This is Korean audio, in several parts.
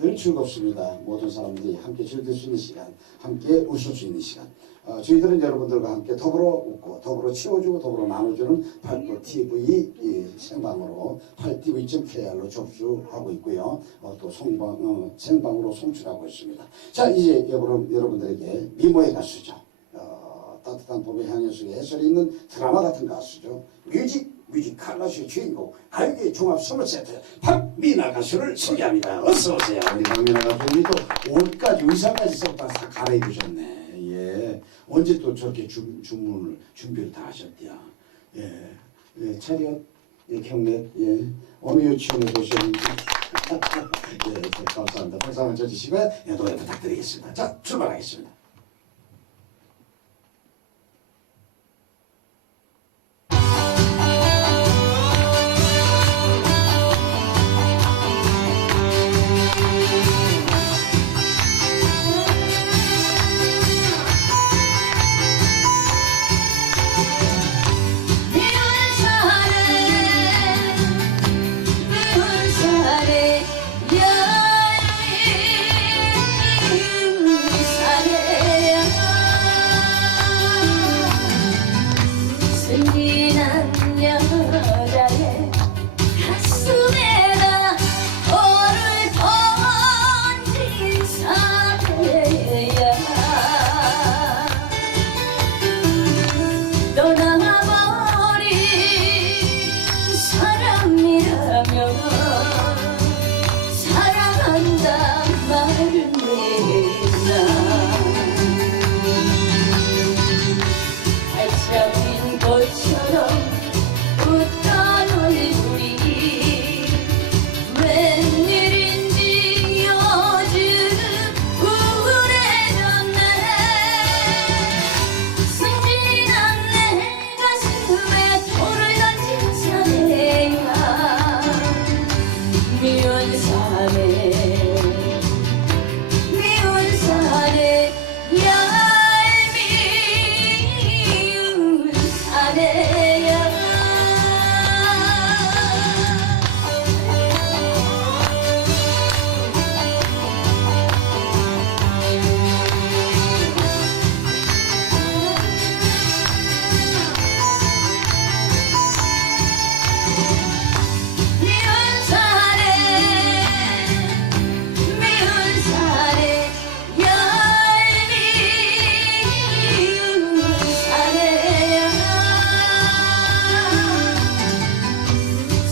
늘 즐겁습니다. 모든 사람들이 함께 즐길 수 있는 시간, 함께 웃을 수 있는 시간. 어, 저희들은 여러분들과 함께 더불어 웃고 더불어 채워주고 더불어 나눠주는 팔도 TV 이 생방으로 8tv.kr로 접수하고 있고요. 어, 또 송방, 어, 생방으로 송출하고 있습니다. 자 이제 여러분, 여러분들에게 미모의 가수죠. 어, 따뜻한 봄의 향연 속에 해설이 있는 드라마 같은 가수죠. 뮤직 뮤지컬 가수의 주인공 가요계 종합 선물 세트 박미나 가수를 소개합니다. 어서 오세요. 우리 박미나 가수님이 또 옷까지 의상까지 썩다 다 갈아입으셨네. 예. 언제 또 저렇게 주, 주문을 준비를 다 하셨대요. 예. 예. 차렷 예, 경례 예. 어느 유치원에 오셨는지 예, 네, 감사합니다. 한번 쳐주시고 예, 노래 부탁드리겠습니다. 자, 출발하겠습니다.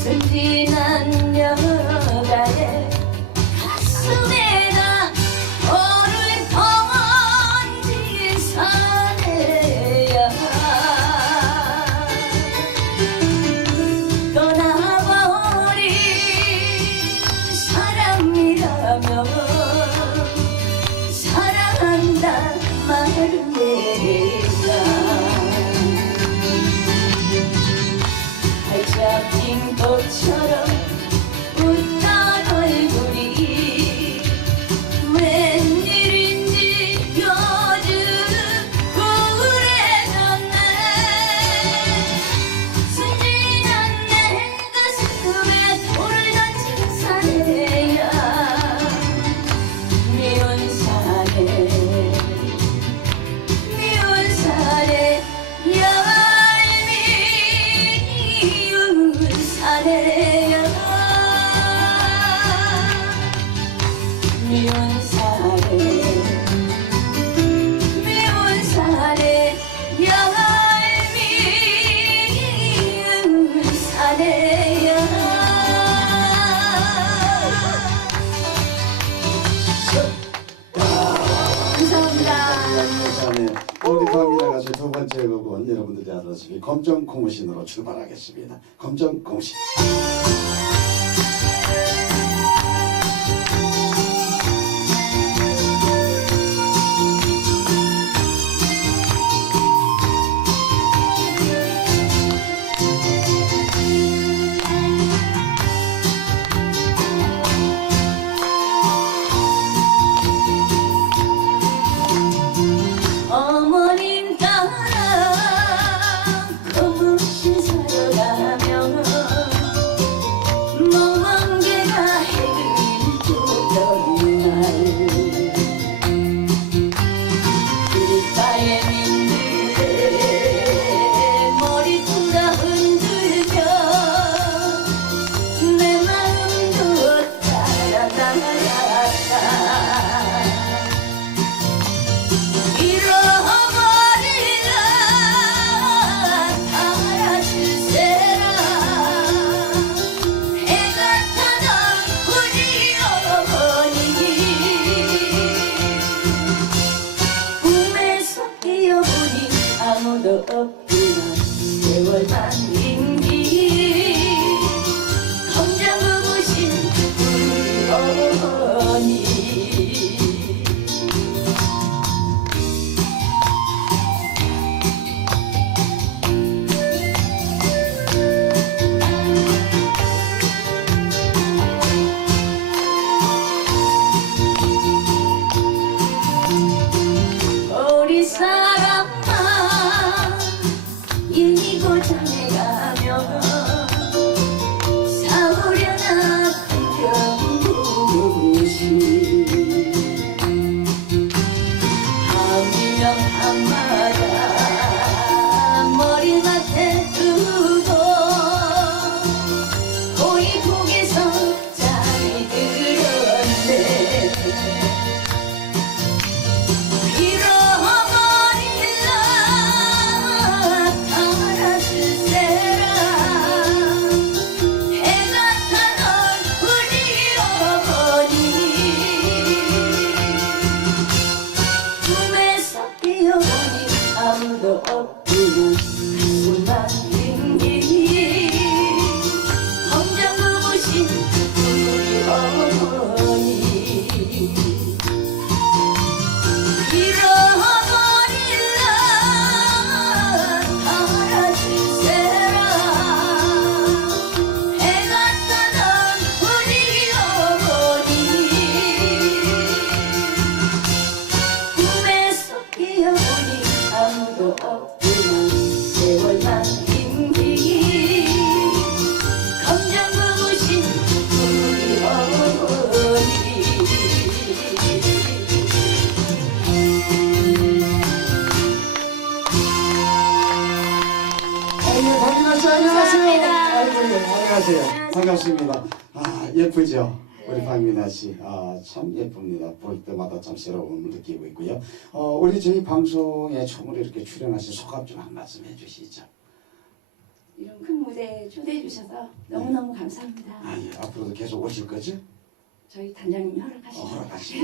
승진한 고무신으로 출발하겠습니다. 검정 고무신. 아, 참 예쁩니다. 볼 때마다 참 새로움을 느끼고 있고요. 어, 우리 저희 방송에 처음으로 이렇게 출연하신 소감 좀 한 말씀 해주시죠. 이런 큰 무대에 초대해 주셔서 너무너무 감사합니다. 아, 예, 앞으로도 계속 오실 거죠? 저희 단장님이 어, 허락하시고 허락하시.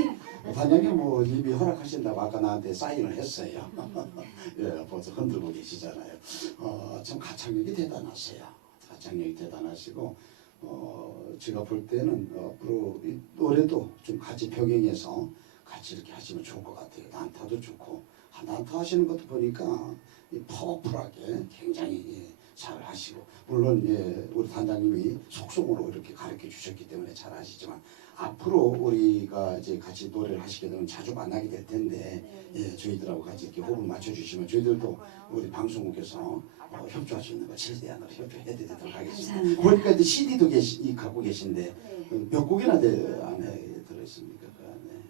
단장님 뭐 이미 허락하신다고 아까 나한테 사인을 했어요. 예, 벌써 흔들고 계시잖아요. 어, 참 가창력이 대단하세요. 가창력이 대단하시고 어, 제가 볼 때는 어, 앞으로 이 노래도 좀 같이 병행해서 같이 이렇게 하시면 좋을 것 같아요. 난타도 좋고. 아, 난타 하시는 것도 보니까 이 파워풀하게 굉장히 예, 잘 하시고. 물론 예, 우리 단장님이 속성으로 이렇게 가르쳐 주셨기 때문에 잘 하시지만 앞으로 우리가 이제 같이 노래를 하시게 되면 자주 만나게 될 텐데 예, 저희들하고 같이 이렇게 호흡을 맞춰 주시면 저희들도 우리 방송국에서 어, 협조할 수 있는 거 최대한으로 협조해드리도록 하겠습니다. 감사합니다. 보니까 이제 CD도 계시, 이 갖고 계신데 네. 어, 몇 곡이나 돼, 안에 들어있습니까? 그 안에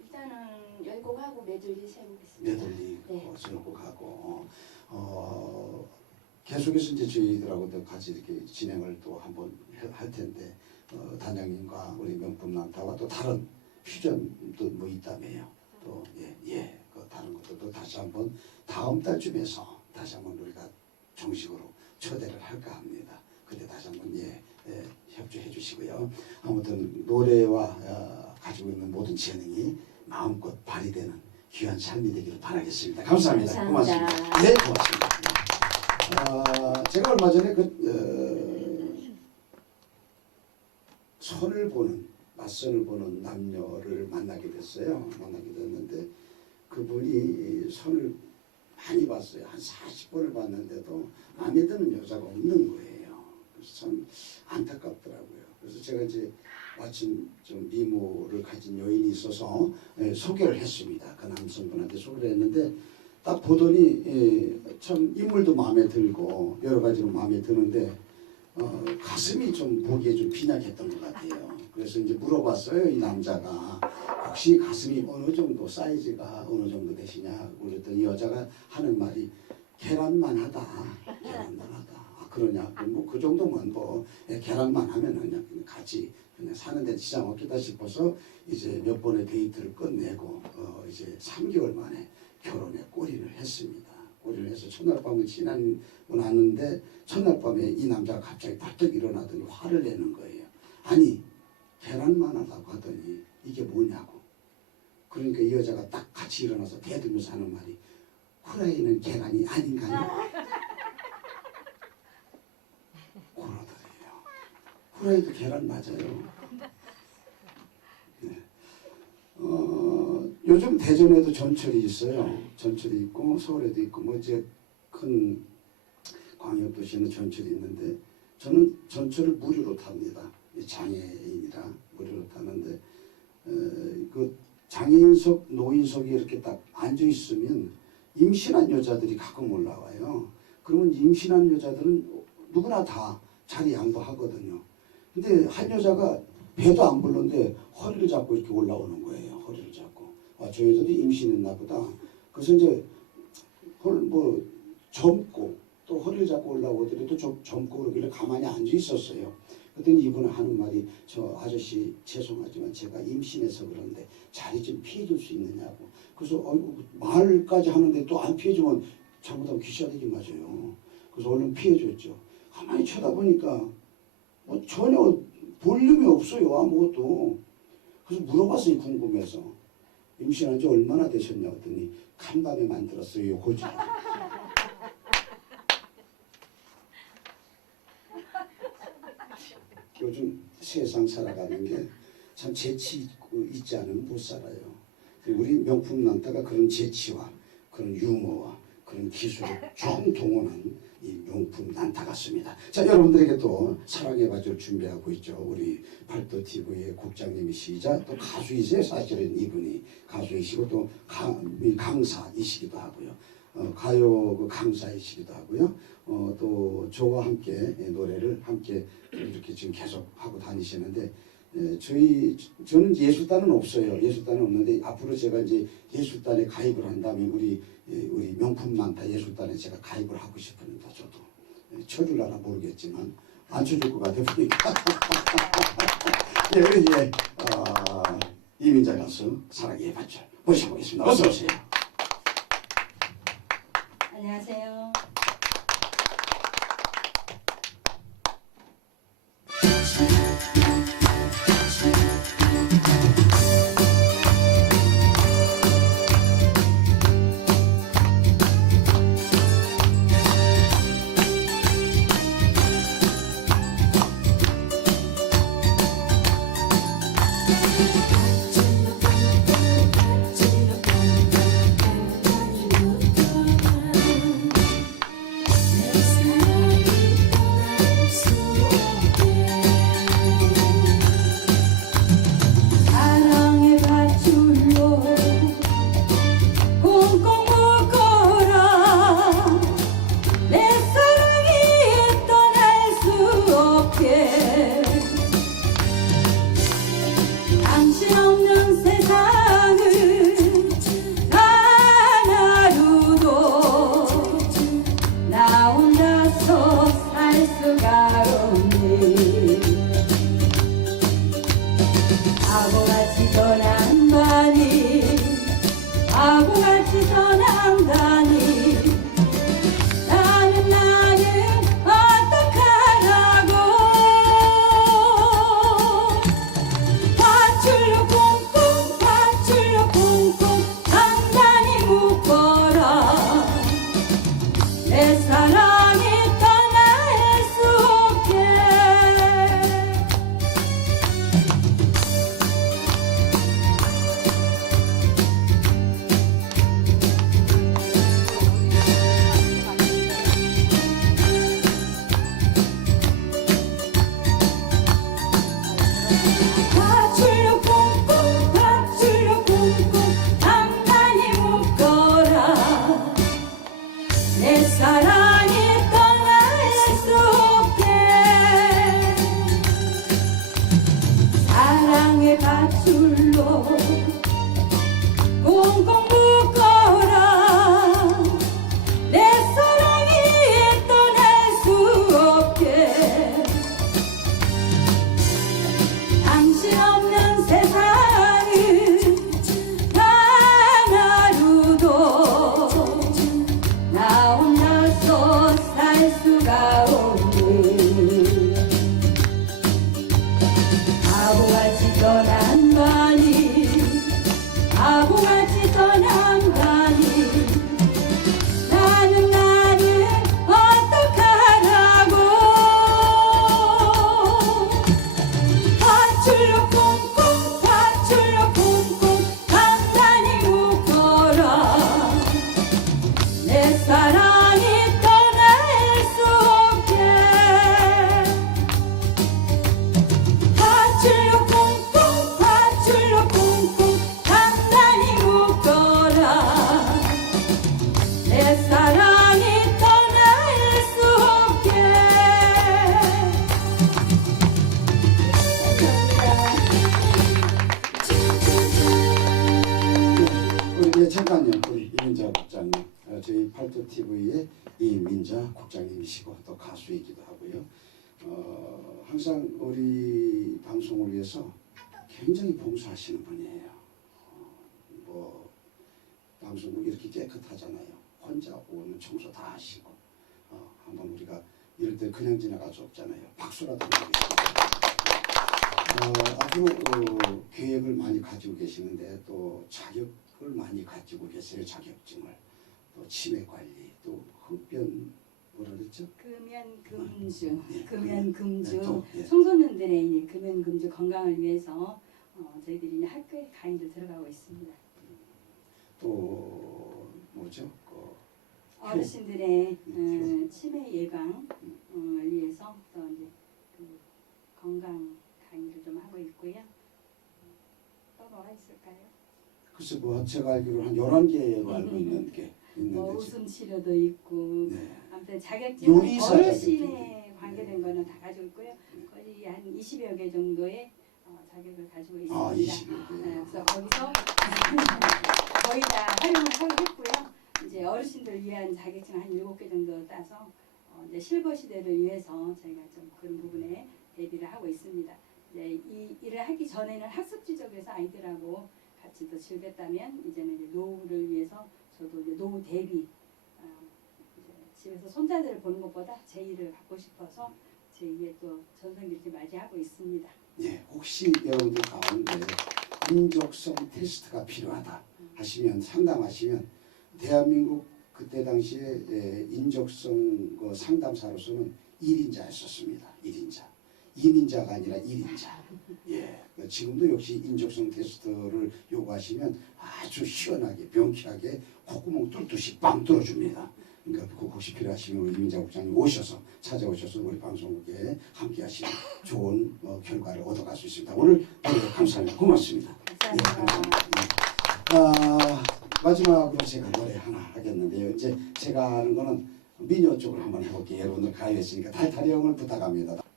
일단은 열곡하고 메들리 세곡 있습니다. 메들리 네. 수록곡하고 어, 계속해서 이제 저희들하고도 같이 이렇게 진행을 또 한번 해- 할 텐데 어, 단장님과 우리 명품 난타와 또 다른 퓨전도 뭐 있다며요. 또 예, 예, 그 다른 것들도 다시 한번 다음 달쯤에서 다시 한번 우리가 정식으로 초대를 할까 합니다. 그때 다시 한번 예, 예, 협조해 주시고요. 아무튼 노래와 어, 가지고 있는 모든 재능이 마음껏 발휘되는 귀한 삶이 되기를 바라겠습니다. 감사합니다. 감사합니다. 고맙습니다. 네, 고맙습니다. 아, 제가 얼마 전에 그 어, 선을 보는 맞선을 보는 남녀를 만나게 됐어요. 만나게 됐는데 그분이 선을 많이 봤어요. 한 40번을 봤는데도 마음에 드는 여자가 없는 거예요. 그래서 참 안타깝더라고요. 그래서 제가 이제 마침 좀 미모를 가진 여인이 있어서 예, 소개를 했습니다. 그 남성분한테 소개를 했는데 딱 보더니 예, 참 인물도 마음에 들고 여러 가지로 마음에 드는데 어, 가슴이 좀 보기에 좀 빈약했던 것 같아요. 그래서 이제 물어봤어요 이 남자가 혹시 가슴이 어느 정도 사이즈가 어느 정도 되시냐 그랬더니 이 여자가 하는 말이 계란만 하다 계란만 하다 아 그러냐 뭐 그 정도면 뭐 예, 계란만 하면은 그냥 같이 그냥 사는 데 지장 없겠다 싶어서 이제 몇 번의 데이트를 끝내고 어, 이제 3개월 만에 결혼에 꼬리를 했습니다. 꼬리를 해서 첫날 밤을 지나고 나는데 첫날 밤에 이 남자가 갑자기 벌떡 일어나더니 화를 내는 거예요. 아니 계란만 하다고 하더니 이게 뭐냐고. 그러니까 이 여자가 딱 같이 일어나서 대들면서 하는 말이 후라이는 계란이 아닌가요? 그러더래요. 후라이도 계란 맞아요. 네. 요즘 대전에도 전철이 있어요. 전철이 있고 서울에도 있고 뭐 이제 큰 광역 도시에는 전철이 있는데 저는 전철을 무료로 탑니다. 장애인이라 무료로 타는데 에, 그 장애인석, 노인석이 이렇게 딱 앉아 있으면 임신한 여자들이 가끔 올라와요. 그러면 임신한 여자들은 누구나 다 자리 양보하거든요. 근데 한 여자가 배도 안 불렀는데 허리를 잡고 이렇게 올라오는 거예요. 허리를 잡고. 아, 저 여자도 임신했나 보다. 그래서 이제 헐, 뭐 젊고 또 허리를 잡고 올라오더라도 좀 젊고 그러길래 가만히 앉아 있었어요. 그랬더니 이분은 하는 말이 저 아저씨 죄송하지만 제가 임신해서 그런데 자리 좀 피해 줄 수 있느냐고. 그래서 어이구 말까지 하는데 또 안 피해 주면 잘못하면 귀샤되기 맞아요. 그래서 얼른 피해 줬죠. 가만히 쳐다보니까 뭐 전혀 볼륨이 없어요 아무것도. 그래서 물어봤어요 궁금해서. 임신한 지 얼마나 되셨냐 했더니 간밤에 만들었어요 고지. 요즘 세상 살아가는 게 참 재치 있고 있지 않으면 못 살아요. 우리 명품 난타가 그런 재치와 그런 유머와 그런 기술을 총 동원한 이 명품 난타 같습니다. 자 여러분들에게 또 사랑의 바지를 준비하고 있죠. 우리 팔도 TV의 국장님이시자 또 가수이세요. 사실은 이분이 가수이시고 또 강, 이 강사이시기도 하고요. 어, 가요 그 강사이시기도 하고요. 어, 또 저와 함께 예, 노래를 함께 이렇게 지금 계속 하고 다니시는데 예, 저희 저는 예술단은 없어요. 예술단은 없는데 앞으로 제가 이제 예술단에 가입을 한다면 우리 예, 우리 명품 난타 예술단에 제가 가입을 하고 싶습니다. 저도 예, 쳐줄라나 모르겠지만 안 쳐줄 것 같아 보니까 예, 우리 이제 어, 이민자 가수 사랑의 반절 모셔보겠습니다. 어서 오세요. 안녕하세요. 항상 우리 방송을 위해서 굉장히 봉사하시는 분이에요. 어, 뭐 방송국 이렇게 깨끗하잖아요. 혼자 오는 청소 다 하시고 어, 한번 우리가 이럴 때 그냥 지나갈 수 없잖아요. 박수라도 드리겠습니다. 어, 앞으로 어, 계획을 많이 가지고 계시는데 또 자격을 많이 가지고 계세요. 자격증을 또 치매 관리 또 흡변 뭐라 그랬죠? 금연 금주, 예, 금연 금주 네, 또, 예. 청소년들의 이 금연 금주 건강을 위해서 어, 저희들이 학교에 강의를 들어가고 있습니다. 또 뭐죠? 그, 어르신들의 음, 어, 치매 예방을 위해서 또 이제 그 건강 강의를 좀 하고 있고요. 또 뭐가 있을까요? 글쎄 뭐 제가 알기로 한 11개로 알고 있는 게뭐 있는데 웃음 치료도 있고 네. 아무튼 자격증 요리사 어르신에. 관계된 거는 다 가지고 있고요. 거의 한 20여 개 정도의 어, 자격을 가지고 있습니다. 아 20개 네, 그래서 거기서 거의 다 활용을 하고 했고요. 이제 어르신들 위한 자격증 한 일곱 개 정도 따서 어, 이제 실버 시대를 위해서 저희가 좀 그런 부분에 대비를 하고 있습니다. 이제 이 일을 하기 전에는 학습지 적에서 아이들하고 같이 또 즐겼다면 이제는 이제 노후를 위해서 저도 이제 노후 대비 집에서 손자들을 보는 것보다 제 일을 갖고 싶어서 제 2의 또 전성기를 맞이하고 있습니다. 예, 혹시 여러분들 가운데 인적성 테스트가 필요하다 하시면 상담하시면 대한민국 그때 당시에 예, 인적성 그 상담사로서는 1인자였었습니다. 1인자. 2인자가 아니라 1인자. 예. 그 지금도 역시 인적성 테스트를 요구하시면 아주 시원하게 명쾌하게 콧구멍 뚫듯이 빵 뚫어줍니다. 그러니까 그 혹시 필요하시면 우리 이민자 국장님 오셔서 찾아오셔서 우리 방송국에 함께 하시면 좋은 어, 결과를 얻어갈 수 있습니다. 오늘 대단히 감사합니다. 고맙습니다. 예, 감사합니다. 감사합니다. 예. 아, 마지막으로 제가 노래 하나 하겠는데요. 이제 제가 하는 거는 미녀 쪽으로 한번 해볼게요. 여러분들 가요 했으니까 달타리 형을 부탁합니다.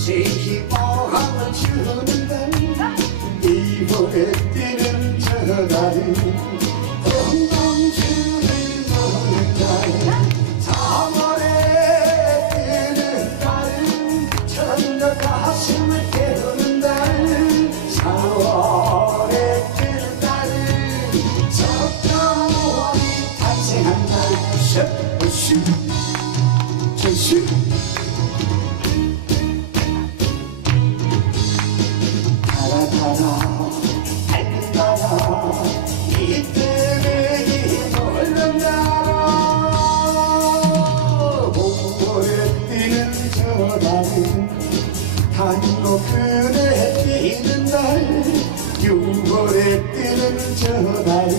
세기모함을 주 단로 그네 뛰는 날 6월에 뛰는 저 달은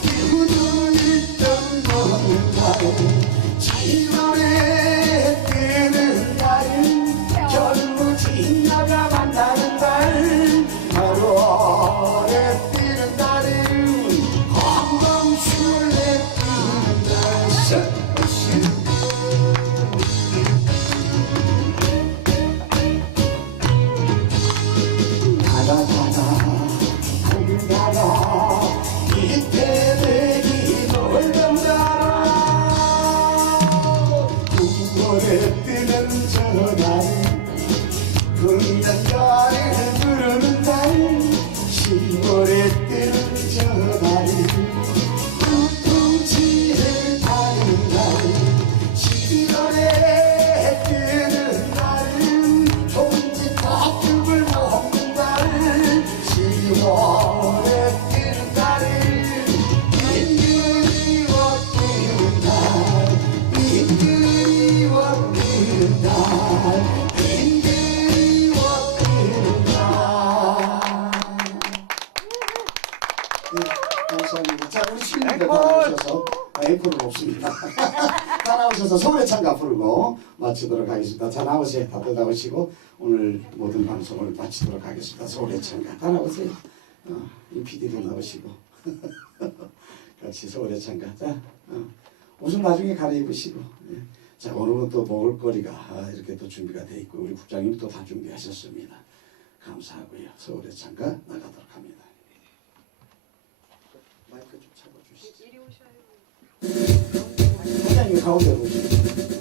기분을 일단 먹는 날 9월에 뜨는 저 날은 금년가를 부르는 날 10월에 뜨는 저달 없습니다. 다 나오셔서 서울의 창가 부르고 마치도록 하겠습니다. 자 나오세요. 다들 나오시고 오늘 모든 방송을 마치도록 하겠습니다. 서울의 창가 다 나오세요. 어, 이 PD도 나오시고 같이 서울의 창가 자 어, 옷은 나중에 갈아입으시고 예. 자 오늘은 또 먹을거리가 아, 이렇게 또 준비가 돼 있고 우리 국장님 또 다 준비하셨습니다. 감사하고요. 서울의 창가 나가도록 합니다. 국장님 가운데로 오시죠.